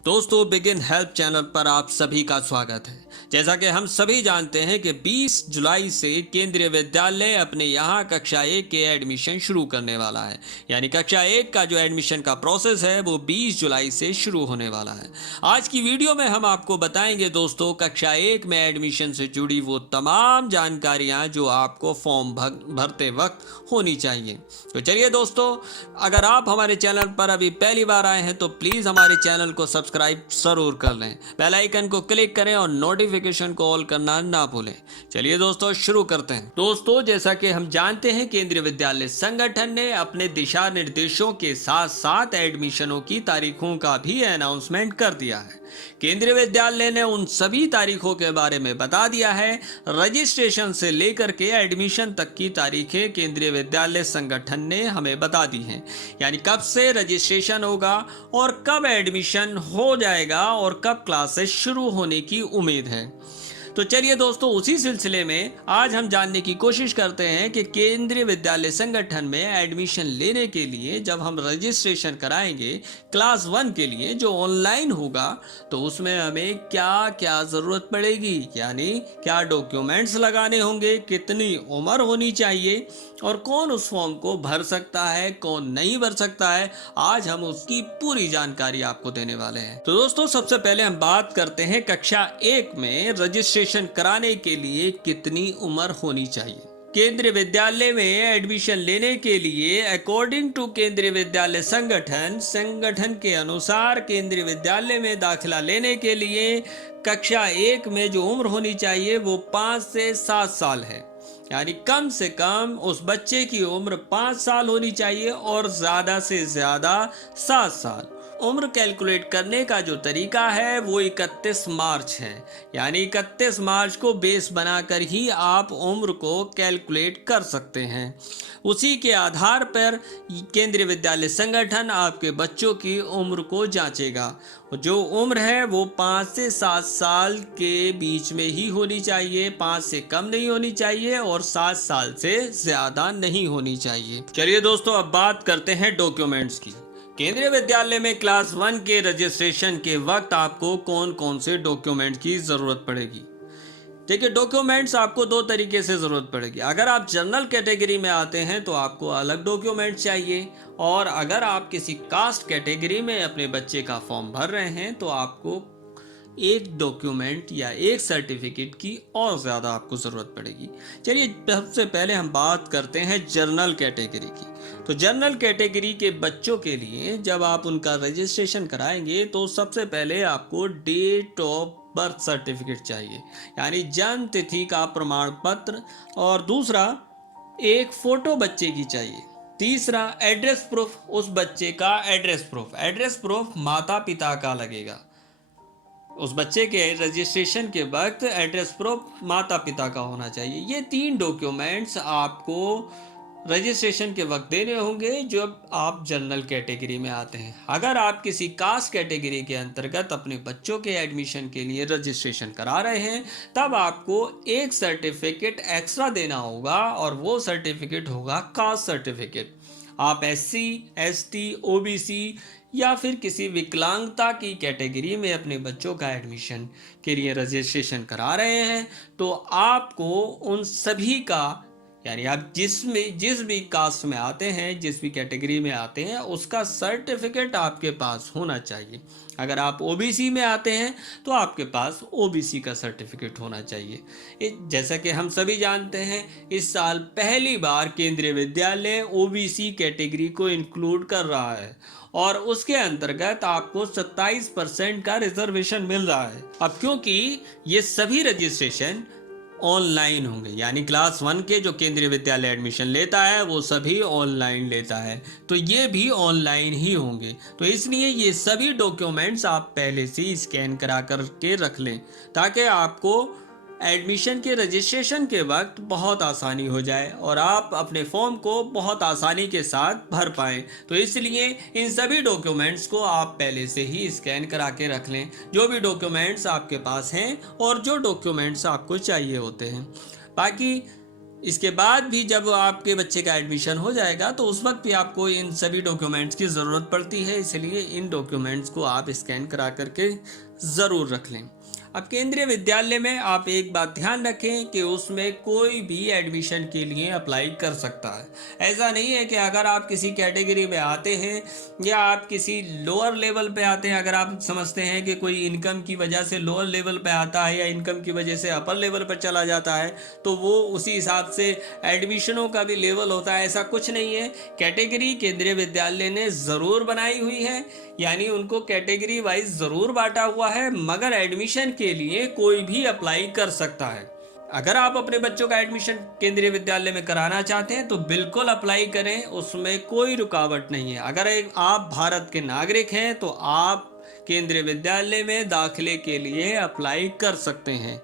दोस्तों, begin help channel पर आप सभी का स्वागत है। जैसा कि हम सभी जानते हैं कि 20 जुलाई से केंद्रीय विद्यालय अपने यहाँ कक्षा 1 के एडमिशन शुरू करने वाला है। यानी कक्षा 1 का जो एडमिशन का प्रोसेस है वो 20 जुलाई से शुरू होने वाला है। आज की वीडियो में हम आपको बताएंगे दोस्तों कक्षा 1 में एडमिशन से जुड़ी वो तमाम जानकारियाँ जो आपको फॉर्म भरते वक्त होनी चाहिए। तो चलिए दोस्तों, अगर आप हमारे चैनल पर अभी पहली बार आए हैं तो प्लीज़ हमारे चैनल को सब्सक्राइब जरूर कर लें, बेल आइकन को क्लिक करें और नोटिफिकेशन को ऑल करना ना भूलें। चलिए दोस्तों शुरू करते हैं। दोस्तों, जैसा कि हम जानते हैं केंद्रीय विद्यालय संगठन ने अपने दिशा निर्देशों के साथ साथ एडमिशनों की तारीखों का भी अनाउंसमेंट कर दिया है। केंद्रीय विद्यालय ने उन सभी तारीखों के बारे में बता दिया है। रजिस्ट्रेशन से लेकर के एडमिशन तक की तारीखें केंद्रीय विद्यालय संगठन ने हमें बता दी हैं। यानी कब से रजिस्ट्रेशन होगा और कब एडमिशन हो जाएगा और कब क्लासेस शुरू होने की उम्मीद है। तो चलिए दोस्तों, उसी सिलसिले में आज हम जानने की कोशिश करते हैं कि केंद्रीय विद्यालय संगठन में एडमिशन लेने के लिए जब हम रजिस्ट्रेशन कराएंगे क्लास 1 के लिए जो ऑनलाइन होगा, तो उसमें हमें क्या क्या ज़रूरत पड़ेगी, यानी क्या डॉक्यूमेंट्स लगाने होंगे, कितनी उम्र होनी चाहिए और कौन उस फॉर्म को भर सकता है, कौन नहीं भर सकता है। आज हम उसकी पूरी जानकारी आपको देने वाले हैं। तो दोस्तों, सबसे पहले हम बात करते हैं कक्षा 1 में रजिस्ट्रेशन कराने के लिए कितनी उम्र होनी चाहिए। केंद्रीय विद्यालय में एडमिशन लेने के लिए अकॉर्डिंग टू केंद्रीय विद्यालय संगठन के अनुसार केंद्रीय विद्यालय में दाखिला लेने के लिए कक्षा 1 में जो उम्र होनी चाहिए वो 5 से 7 साल है। यानी कम से कम उस बच्चे की उम्र 5 साल होनी चाहिए और ज़्यादा से ज़्यादा 7 साल। उम्र कैलकुलेट करने का जो तरीका है वो 31 मार्च है। यानी 31 मार्च को बेस बनाकर ही आप उम्र को कैलकुलेट कर सकते हैं। उसी के आधार पर केंद्रीय विद्यालय संगठन आपके बच्चों की उम्र को जांचेगा। जो उम्र है वो 5 से 7 साल के बीच में ही होनी चाहिए, 5 से कम नहीं होनी चाहिए और 7 साल से ज़्यादा नहीं होनी चाहिए। चलिए दोस्तों, अब बात करते हैं डॉक्यूमेंट्स की। केंद्रीय विद्यालय में क्लास 1 के रजिस्ट्रेशन के वक्त आपको कौन कौन से डॉक्यूमेंट की ज़रूरत पड़ेगी। देखिए, डॉक्यूमेंट्स आपको 2 तरीके से ज़रूरत पड़ेगी। अगर आप जनरल कैटेगरी में आते हैं तो आपको अलग डॉक्यूमेंट चाहिए, और अगर आप किसी कास्ट कैटेगरी में अपने बच्चे का फॉर्म भर रहे हैं तो आपको एक डॉक्यूमेंट या एक सर्टिफिकेट की और ज़्यादा आपको ज़रूरत पड़ेगी। चलिए, सबसे पहले हम बात करते हैं जनरल कैटेगरी की। तो जनरल कैटेगरी के बच्चों के लिए जब आप उनका रजिस्ट्रेशन कराएंगे तो सबसे पहले आपको डेट ऑफ बर्थ सर्टिफिकेट चाहिए, यानी जन्म तिथि का प्रमाण पत्र, और दूसरा एक फ़ोटो बच्चे की चाहिए। तीसरा एड्रेस प्रूफ, उस बच्चे का एड्रेस प्रूफ माता पिता का लगेगा। उस बच्चे के रजिस्ट्रेशन के वक्त एड्रेस प्रूफ माता पिता का होना चाहिए। ये 3 डॉक्यूमेंट्स आपको रजिस्ट्रेशन के वक्त देने होंगे जब आप जनरल कैटेगरी में आते हैं। अगर आप किसी कास्ट कैटेगरी के अंतर्गत अपने बच्चों के एडमिशन के लिए रजिस्ट्रेशन करा रहे हैं तब आपको एक सर्टिफिकेट एक्स्ट्रा देना होगा, और वो सर्टिफिकेट होगा कास्ट सर्टिफिकेट। आप SC, ST, OBC या फिर किसी विकलांगता की कैटेगरी में अपने बच्चों का एडमिशन के लिए रजिस्ट्रेशन करा रहे हैं तो आपको उन सभी का, यानी आप जिस भी कास्ट में आते हैं, जिस भी कैटेगरी में आते हैं, उसका सर्टिफिकेट आपके पास होना चाहिए। अगर आप OBC में आते हैं तो आपके पास OBC का सर्टिफिकेट होना चाहिए। जैसा कि हम सभी जानते हैं, इस साल पहली बार केंद्रीय विद्यालय OBC कैटेगरी को इंक्लूड कर रहा है और उसके अंतर्गत आपको 27% का रिजर्वेशन मिल रहा है। अब क्योंकि ये सभी रजिस्ट्रेशन ऑनलाइन होंगे, यानी क्लास 1 के जो केंद्रीय विद्यालय एडमिशन लेता है वो सभी ऑनलाइन लेता है, तो ये भी ऑनलाइन ही होंगे। तो इसलिए ये सभी डॉक्यूमेंट्स आप पहले से ही स्कैन करा कर के रख लें ताकि आपको एडमिशन के रजिस्ट्रेशन के वक्त बहुत आसानी हो जाए और आप अपने फॉर्म को बहुत आसानी के साथ भर पाएँ। तो इसलिए इन सभी डॉक्यूमेंट्स को आप पहले से ही स्कैन करा के रख लें, जो भी डॉक्यूमेंट्स आपके पास हैं और जो डॉक्यूमेंट्स आपको चाहिए होते हैं। बाकी इसके बाद भी जब आपके बच्चे का एडमिशन हो जाएगा तो उस वक्त भी आपको इन सभी डॉक्यूमेंट्स की ज़रूरत पड़ती है, इसलिए इन डॉक्यूमेंट्स को आप स्कैन करा करके ज़रूर रख लें। अब केंद्रीय विद्यालय में आप एक बात ध्यान रखें कि उसमें कोई भी एडमिशन के लिए अप्लाई कर सकता है। ऐसा नहीं है कि अगर आप किसी कैटेगरी में आते हैं या आप किसी लोअर लेवल पे आते हैं, अगर आप समझते हैं कि कोई इनकम की वजह से लोअर लेवल पे आता है या इनकम की वजह से अपर लेवल पर चला जाता है तो वो उसी हिसाब से एडमिशनों का भी लेवल होता है, ऐसा कुछ नहीं है। कैटेगरी केंद्रीय विद्यालय ने ज़रूर बनाई हुई है, यानी उनको कैटेगरी वाइज ज़रूर बांटा हुआ है, मगर एडमिशन के लिए कोई भी अप्लाई कर सकता है। अगर आप अपने बच्चों का एडमिशन केंद्रीय विद्यालय में कराना चाहते हैं तो बिल्कुल अप्लाई करें, उसमें कोई रुकावट नहीं है। अगर आप भारत के नागरिक हैं तो आप केंद्रीय विद्यालय में दाखिले के लिए अप्लाई कर सकते हैं,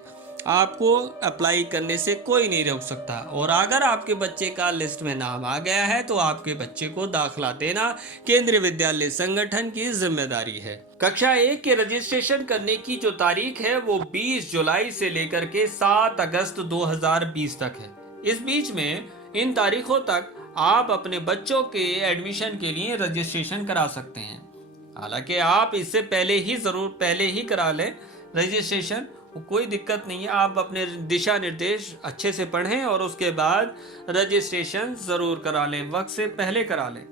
आपको अप्लाई करने से कोई नहीं रोक सकता। और अगर आपके बच्चे का लिस्ट में नाम आ गया है तो आपके बच्चे को दाखिला देना केंद्रीय विद्यालय संगठन की जिम्मेदारी है। कक्षा 1 के रजिस्ट्रेशन करने की जो तारीख है वो 20 जुलाई से लेकर के 7 अगस्त 2020 तक है। इस बीच में इन तारीखों तक आप अपने बच्चों के एडमिशन के लिए रजिस्ट्रेशन करा सकते हैं। हालांकि आप इससे पहले ही करा लें रजिस्ट्रेशन, कोई दिक्कत नहीं है। आप अपने दिशा निर्देश अच्छे से पढ़ें और उसके बाद रजिस्ट्रेशन ज़रूर करा लें, वक्त से पहले करा लें।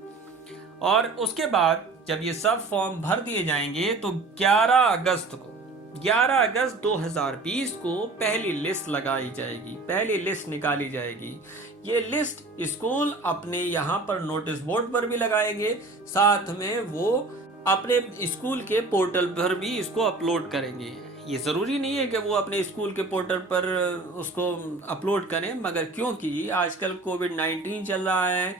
और उसके बाद जब ये सब फॉर्म भर दिए जाएंगे तो 11 अगस्त 2020 को पहली लिस्ट लगाई जाएगी, पहली लिस्ट निकाली जाएगी। ये लिस्ट स्कूल अपने यहाँ पर नोटिस बोर्ड पर भी लगाएंगे, साथ में वो अपने स्कूल के पोर्टल पर भी इसको अपलोड करेंगे। ये ज़रूरी नहीं है कि वो अपने स्कूल के पोर्टल पर उसको अपलोड करें, मगर क्योंकि आजकल कोविड-19 चल रहा है,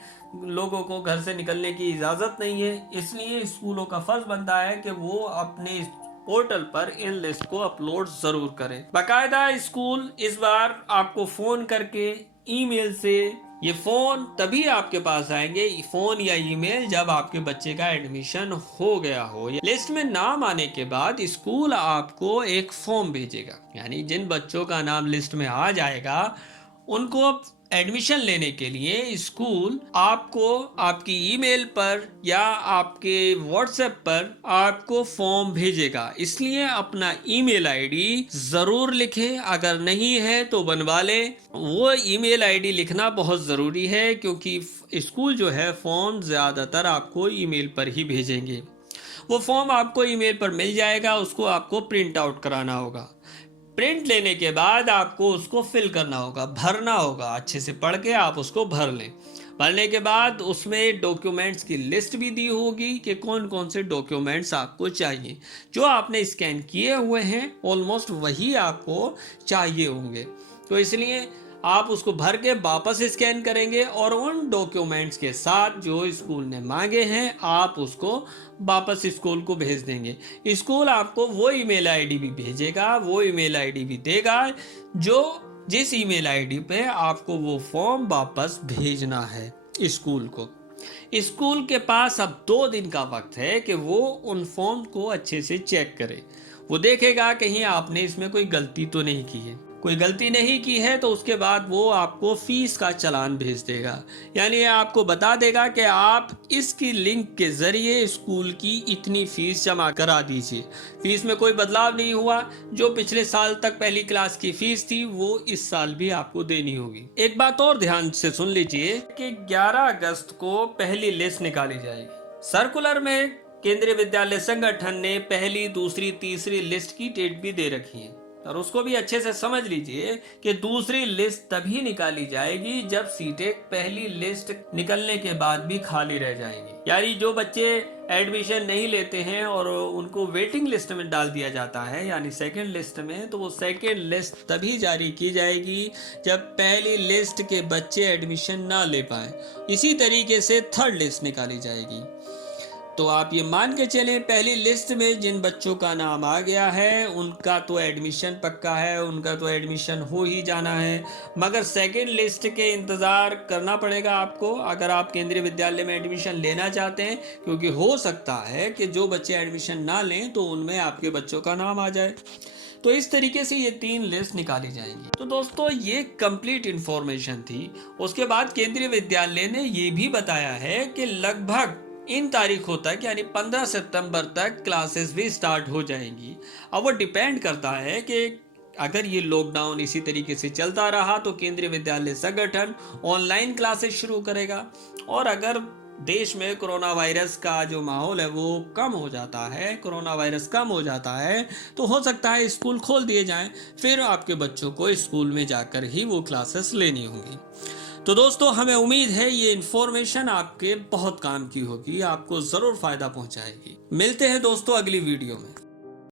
लोगों को घर से निकलने की इजाज़त नहीं है, इसलिए स्कूलों का फर्ज बनता है कि वो अपने पोर्टल पर इन लिस्ट को अपलोड ज़रूर करें। बाकायदा स्कूल इस बार आपको फ़ोन करके, ईमेल से, ये फ़ोन तभी आपके पास आएंगे, फ़ोन या ईमेल, जब आपके बच्चे का एडमिशन हो गया हो। लिस्ट में नाम आने के बाद स्कूल आपको एक फॉर्म भेजेगा, यानी जिन बच्चों का नाम लिस्ट में आ जाएगा उनको एडमिशन लेने के लिए स्कूल आपको आपकी ईमेल पर या आपके व्हाट्सएप पर आपको फॉर्म भेजेगा। इसलिए अपना ईमेल आईडी ज़रूर लिखें, अगर नहीं है तो बनवा लें। वो ईमेल आईडी लिखना बहुत ज़रूरी है, क्योंकि स्कूल जो है फॉर्म ज़्यादातर आपको ईमेल पर ही भेजेंगे। वो फॉर्म आपको ईमेल पर मिल जाएगा, उसको आपको प्रिंट आउट कराना होगा। प्रिंट लेने के बाद आपको उसको फिल करना होगा, भरना होगा, अच्छे से पढ़ के आप उसको भर लें। भरने के बाद उसमें डॉक्यूमेंट्स की लिस्ट भी दी होगी कि कौन कौन से डॉक्यूमेंट्स आपको चाहिए। जो आपने स्कैन किए हुए हैं ऑलमोस्ट वही आपको चाहिए होंगे, तो इसलिए आप उसको भर के वापस स्कैन करेंगे और उन डॉक्यूमेंट्स के साथ जो स्कूल ने मांगे हैं आप उसको वापस स्कूल को भेज देंगे। स्कूल आपको वो ईमेल आईडी भी भेजेगा, वो ईमेल आईडी भी देगा जिस ईमेल आईडी पे आपको वो फॉर्म वापस भेजना है स्कूल को। स्कूल के पास अब 2 दिन का वक्त है कि वो उन फॉर्म को अच्छे से चेक करे। वो देखेगा कहीं आपने इसमें कोई गलती तो नहीं की है। कोई गलती नहीं की है तो उसके बाद वो आपको फीस का चालान भेज देगा, यानी आपको बता देगा कि आप इसकी लिंक के ज़रिए स्कूल की इतनी फ़ीस जमा करा दीजिए। फ़ीस में कोई बदलाव नहीं हुआ, जो पिछले साल तक पहली क्लास की फ़ीस थी वो इस साल भी आपको देनी होगी। एक बात और ध्यान से सुन लीजिए कि 11 अगस्त को पहली लिस्ट निकाली जाएगी। सर्कुलर में केंद्रीय विद्यालय संगठन ने पहली, दूसरी, तीसरी लिस्ट की डेट भी दे रखी है, और उसको भी अच्छे से समझ लीजिए कि दूसरी लिस्ट तभी निकाली जाएगी जब सीटें पहली लिस्ट निकलने के बाद भी खाली रह जाएंगी। यानी जो बच्चे एडमिशन नहीं लेते हैं और उनको वेटिंग लिस्ट में डाल दिया जाता है, यानी सेकंड लिस्ट में, तो वो सेकंड लिस्ट तभी जारी की जाएगी जब पहली लिस्ट के बच्चे एडमिशन ना ले पाए। इसी तरीके से थर्ड लिस्ट निकाली जाएगी। तो आप ये मान के चलें पहली लिस्ट में जिन बच्चों का नाम आ गया है उनका तो एडमिशन पक्का है, उनका तो एडमिशन हो ही जाना है, मगर सेकंड लिस्ट के इंतज़ार करना पड़ेगा आपको अगर आप केंद्रीय विद्यालय में एडमिशन लेना चाहते हैं, क्योंकि हो सकता है कि जो बच्चे एडमिशन ना लें तो उनमें आपके बच्चों का नाम आ जाए। तो इस तरीके से ये 3 लिस्ट निकाली जाएंगी। तो दोस्तों ये कंप्लीट इंफॉर्मेशन थी। उसके बाद केंद्रीय विद्यालय ने ये भी बताया है कि लगभग इन तारीखों तक यानी 15 सितंबर तक क्लासेस भी स्टार्ट हो जाएंगी। अब वो डिपेंड करता है कि अगर ये लॉकडाउन इसी तरीके से चलता रहा तो केंद्रीय विद्यालय संगठन ऑनलाइन क्लासेस शुरू करेगा, और अगर देश में कोरोना वायरस का जो माहौल है वो कम हो जाता है, कोरोना वायरस कम हो जाता है, तो हो सकता है स्कूल खोल दिए जाएं। फिर आपके बच्चों को स्कूल में जाकर ही वो क्लासेस लेनी होंगी। तो दोस्तों हमें उम्मीद है ये इन्फॉर्मेशन आपके बहुत काम की होगी, आपको ज़रूर फ़ायदा पहुंचाएगी। मिलते हैं दोस्तों अगली वीडियो में।